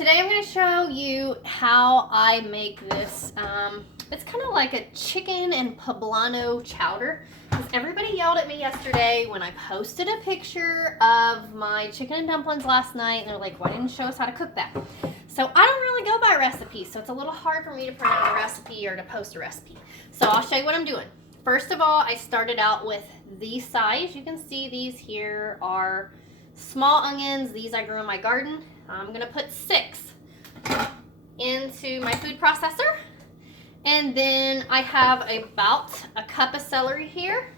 Today I'm going to show you how I make this. It's kind of like a chicken and poblano chowder. Because everybody yelled at me yesterday when I posted a picture of my chicken and dumplings last night. And they're like, why didn't you show us how to cook that? So I don't really go by recipes. So it's a little hard for me to print out a recipe or to post a recipe. So I'll show you what I'm doing. First of all, I started out with these size. You can see these here are small onions. These I grew in my garden. I'm going to put 6 into my food processor. And then I have about a cup of celery here.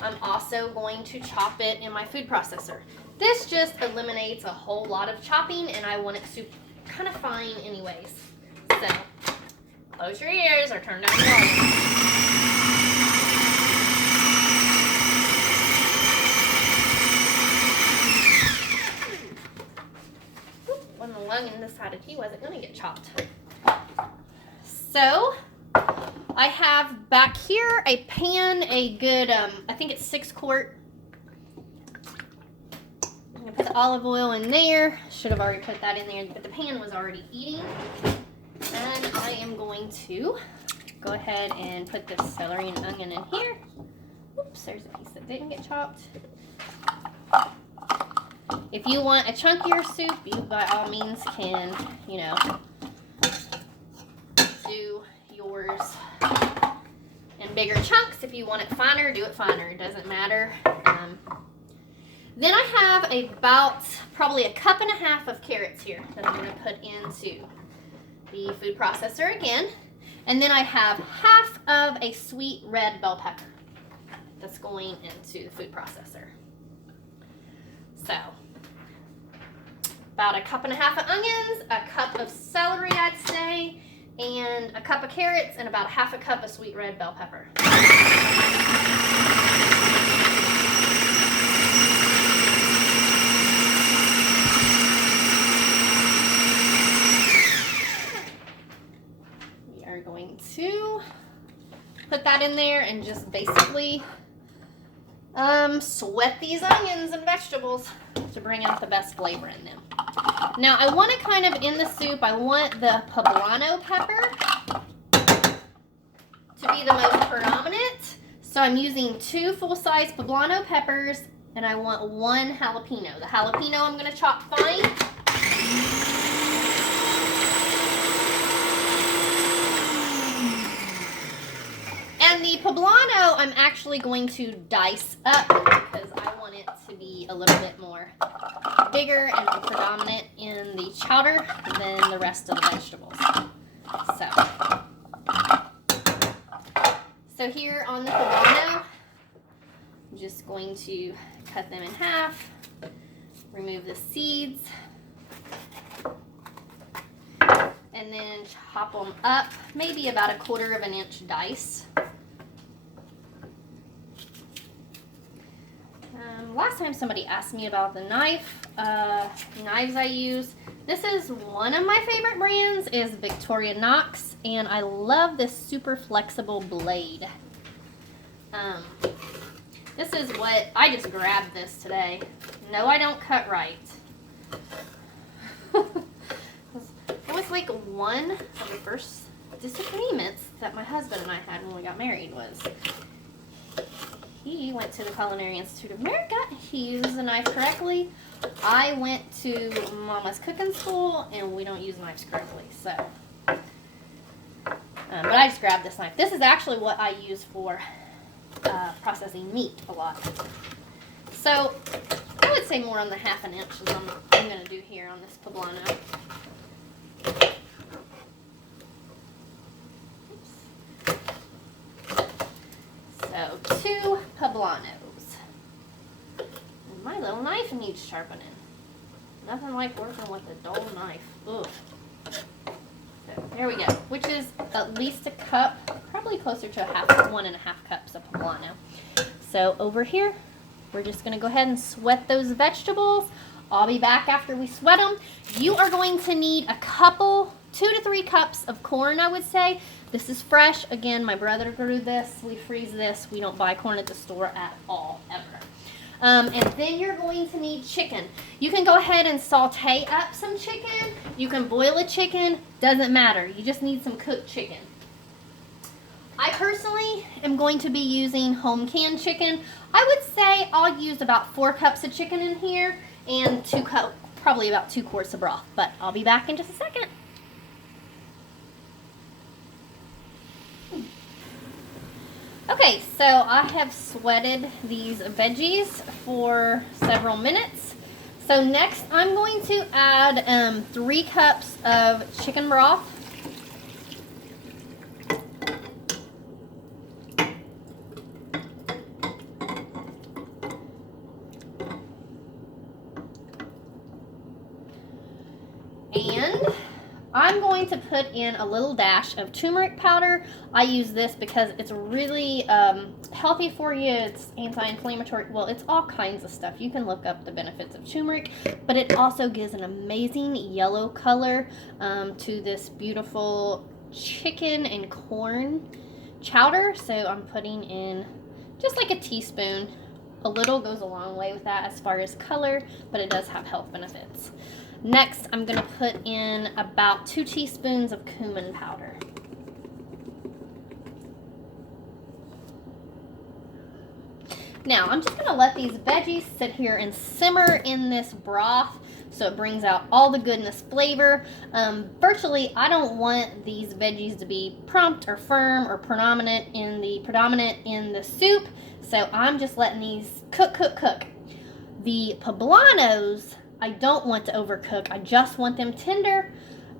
I'm also going to chop it in my food processor. This just eliminates a whole lot of chopping, and I want it to kind of fine anyways. So close your ears or turn down the volume. When the onion decided he wasn't going to get chopped. So I have back here a pan, a good, I think it's 6 quart. I'm going to put the olive oil in there. Should have already put that in there, but the pan was already heating. And I am going to go ahead and put this celery and onion in here. Oops, there's a piece that didn't get chopped. If you want a chunkier soup, you by all means can, do yours in bigger chunks. If you want it finer, do it finer. It doesn't matter. Then I have about probably a cup and a half of carrots here that I'm going to put into the food processor again. And then I have half of a sweet red bell pepper that's going into the food processor. So, about a cup and a half of onions, a cup of celery, I'd say, and a cup of carrots, and about a half a cup of sweet red bell pepper. We are going to put that in there and just basically sweat these onions and vegetables to bring out the best flavor in them. Now I want to kind of, in the soup, I want the poblano pepper to be the most predominant. So I'm using 2 full-size poblano peppers, and I want 1 jalapeno. The jalapeno I'm going to chop fine. And the poblano I'm actually going to dice up because I want it to be a little bit more bigger and more predominant in the chowder than the rest of the vegetables. So here on the poblano, I'm just going to cut them in half, remove the seeds, and then chop them up, maybe about a 1/4 inch dice. Last time somebody asked me about the knives I use. This is one of my favorite brands, is Victorinox, and I love this super flexible blade. This is what, I just grabbed this today. No, I don't cut right. It was like one of the first disagreements that my husband and I had when we got married was, he went to the Culinary Institute of America. He uses the knife correctly. I went to Mama's cooking school, and we don't use knives correctly. So, but I just grabbed this knife. This is actually what I use for processing meat a lot. So, I would say more on the 1/2 inch is I'm going to do here on this poblano. So 2 poblanos. And my little knife needs sharpening. Nothing like working with a dull knife. Ugh. So there we go. Which is at least a cup, probably closer to 1.5 cups of poblano. So over here, we're just going to go ahead and sweat those vegetables. I'll be back after we sweat them. You are going to need a couple, 2 to 3 cups of corn, I would say. This is fresh. Again, my brother grew this. We freeze this. We don't buy corn at the store at all, ever. And then you're going to need chicken. You can go ahead and saute up some chicken. You can boil a chicken. Doesn't matter. You just need some cooked chicken. I personally am going to be using home canned chicken. I would say I'll use about 4 cups of chicken in here and probably about 2 quarts of broth. But I'll be back in just a second. Okay, so I have sweated these veggies for several minutes. So next I'm going to add 3 cups of chicken broth. And I'm going to put in a little dash of turmeric powder. I use this because it's really healthy for you. It's anti-inflammatory. Well, it's all kinds of stuff. You can look up the benefits of turmeric, but it also gives an amazing yellow color to this beautiful chicken and corn chowder. So I'm putting in just like a teaspoon. A little goes a long way with that as far as color, but it does have health benefits. Next, I'm going to put in about 2 teaspoons of cumin powder. Now, I'm just going to let these veggies sit here and simmer in this broth so it brings out all the goodness flavor. Virtually, I don't want these veggies to be prompt or firm or predominant in the soup, so I'm just letting these cook. The poblanos, I don't want to overcook. I just want them tender.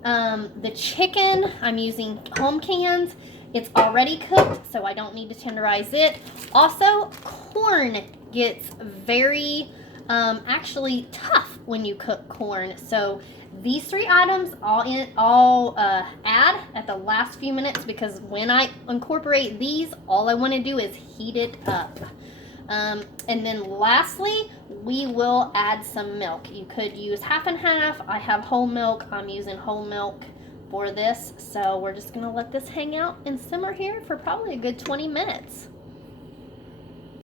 The chicken, I'm using home cans. It's already cooked, so I don't need to tenderize it. Also, corn gets very actually tough when you cook corn. So these 3 items I'll add at the last few minutes, because when I incorporate these, all I want to do is heat it up. And then lastly, we will add some milk. You could use half and half. I have whole milk. I'm using whole milk for this. So we're just going to let this hang out and simmer here for probably a good 20 minutes.